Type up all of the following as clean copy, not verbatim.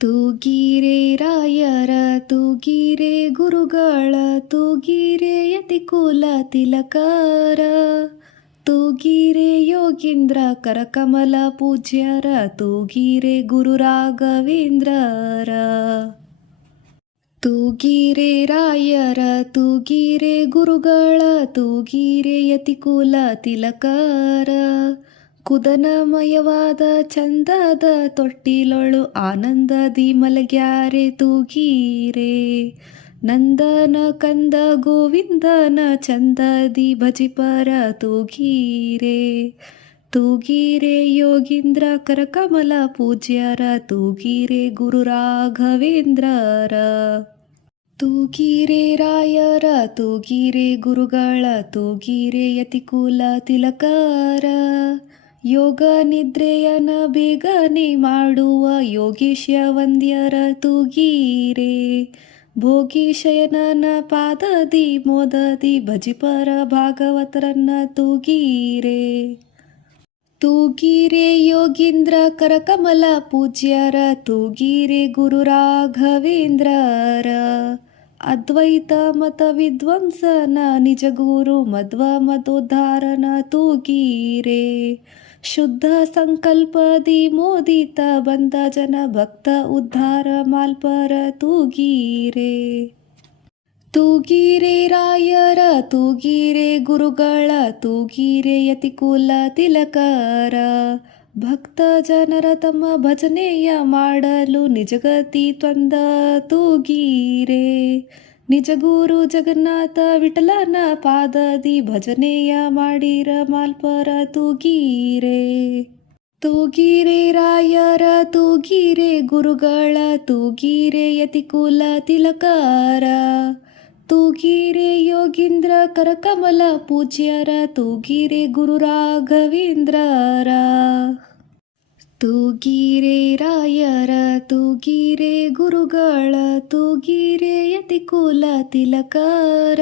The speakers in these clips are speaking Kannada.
ತೂಗೀರೆ ರಾಯರ ತೂಗೀರೆ ಗುರುಗಳ ತೂಗೀರೆ ಯತಿಕುಲ ತಿಲಕರ ತೂಗೀರೆ ಯೋಗೀಂದ್ರ ಕರಕಮಲ ಪೂಜ್ಯರ ತೂಗೀರೆ ಗುರು ರಾಘವೇಂದ್ರರ ತೂಗೀರೆ ರಾಯರ ತೂಗೀರೆ ಗುರುಗಳ ತೂಗೀರೆ ಯತಿಕುಲ ತಿಲಕರ ಕುದನಮಯವಾದ ಚಂದದ ತೊಟ್ಟಿಲೊಳು ಆನಂದದಿ ಮಲಗ್ಯಾರೆ ತೂಗೀರೆ ನಂದನ ಕಂದ ಗೋವಿಂದನ ಚಂದದಿ ಭಜಿಪರ ತೂಗೀರೆ ತೂಗೀರೆ ಯೋಗೀಂದ್ರ ಕರಕಮಲ ಪೂಜ್ಯರ ತೂಗೀರೆ ಗುರು ರಾಘವೇಂದ್ರರ ತೂಗೀರೆ ರಾಯರ ತೂಗೀರೆ ಗುರುಗಳ ತೂಗೀರೆ ಯತಿಕುಲ ತಿಲಕರ ಯೋಗ ನಿದ್ರೆಯನ ಬೇಗನೆ ಮಾಡುವ ಯೋಗೀಶ್ಯ ವಂದ್ಯರ ತೂಗೀರೆ ಭೋಗೀಶಯನನ ಪಾದದಿ ಮೋದದಿ ಭಜಿಪರ ಭಾಗವತರನ್ನ ತೂಗೀರೆ ತೂಗೀರೆ ಯೋಗೀಂದ್ರ ಕರಕಮಲ ಪೂಜ್ಯರ ತೂಗೀರೆ ಗುರು ರಾಘವೇಂದ್ರರ ಅದ್ವೈತ ಮತ ವಿದ್ವಂಸನ ನಿಜ ಗುರು ಮಧ್ವ ಮತೋದ್ಧಾರನ ತೂಗೀರೆ ಶುದ್ಧ ಸಂಕಲ್ಪದಿ ಮೋದಿತ ಬಂದ ಜನ ಭಕ್ತ ಉದ್ಧಾರ ಮಾಲ್ಪರ ತೂಗೀರೆ ತೂಗೀರೆ ರಾಯರ ತೂಗೀರೆ ಗುರುಗಳ ತೂಗೀರೆ ಯತಿಕುಲ ತಿಲಕರ ಭಕ್ತ ಜನರ ತಮ್ಮ ಭಜನೆಯ ಮಾಡಲು ನಿಜಗತಿ ತಂದ ತೂಗೀರೆ ನಿಜ ಗುರು ಜಗನ್ನಾಥ ವಿಠಲನ ಪಾದದಿ ಭಜನೆಯ ಮಾಡಿರ ಮಾಲ್ಪರ ತೂಗೀರೆ ತೂಗೀರೆ ರಾಯರ ತೂಗೀರೆ ಗುರುಗಳ ತೂಗೀರೆ ಯತಿಕುಲ ತಿಲಕರ ತೂಗೀರೆ ಯೋಗೀಂದ್ರ ಕರಕಮಲ ಪೂಜ್ಯರ ತೂಗೀರೆ ಗುರು ರಾಘವೇಂದ್ರರ ತೂಗೀರೆ ರಾಯರ ತೂಗೀರೆ ಗುರುಗಳ ತೂಗೀರೆ ಯತಿಕುಲ ತಿಲಕರ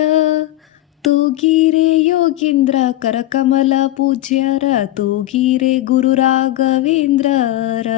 ತೂಗೀರೆ ಯೋಗೀಂದ್ರ ಕರಕಮಲ ಪೂಜ್ಯರ ತೂಗೀರೆ ಗುರು ರಾಘವೇಂದ್ರರ